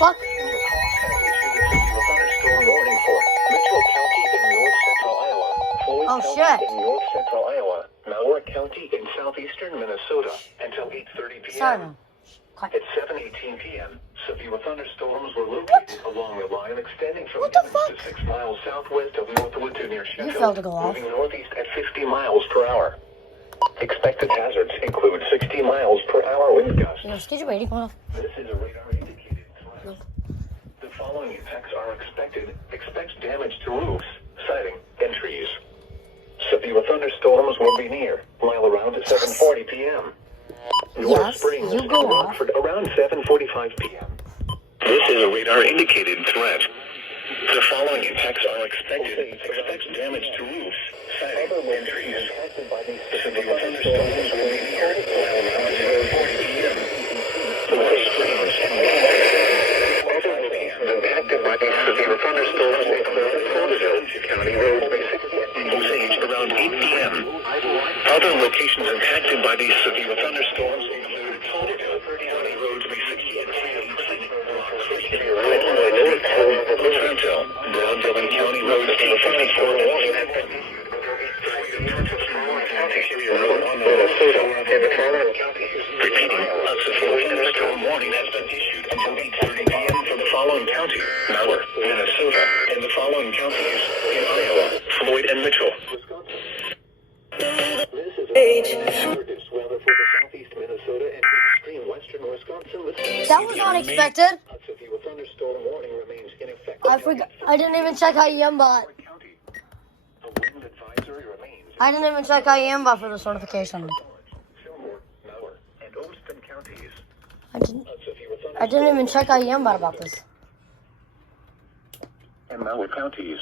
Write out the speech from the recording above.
fuck? Oh shit. In north central Iowa, Malheur County in southeastern Minnesota until 8:30 p.m. Sorry. At 7:18 p.m., severe thunderstorms were located along the line extending from What the 11 fuck? to 6 miles southwest of Northwood to near You Sheffield, failed to go off. moving northeast at 50 miles per hour. Expected hazards include 60 miles per hour wind gusts. You know, skid your waiting off. This is a radar-indicated threat. No. The following effects are expected. Expect damage to roofs, siding, and trees. Severe thunderstorms will be near, while around 7:40 p.m. North Yes, Springs you go and off. Rockford around 7:45 p.m. This is a radar-indicated threat. The following impacts are expected. Expect damage to roofs, siding, and trees. Severe thunderstorms will be near, while around 7:40 p.m. North Springs and Rockford impacted by these severe thunderstorms include Colville County Road Osage around 8 p.m. Other locations impacted by these severe thunderstorms include Colville County Road 360 and 318, Trenton, Brownville County Road 854, Repeating, a severe thunderstorm warning has been issued until 8:30 p.m. for the following counties: Malheur, Minnesota, and the following counties in Iowa: Floyd and Mitchell. This is hazardous weather for the southeast Minnesota and extreme western Wisconsin. That was unexpected. A severe thunderstorm warning remains in effect. I forgot. I didn't even check IEM bot. A wind advisory remains. I didn't even check IEM bot for this notification. Fillmore, Malheur, and Olmsted counties. I didn't even check IEM bot about this. And Malheur counties.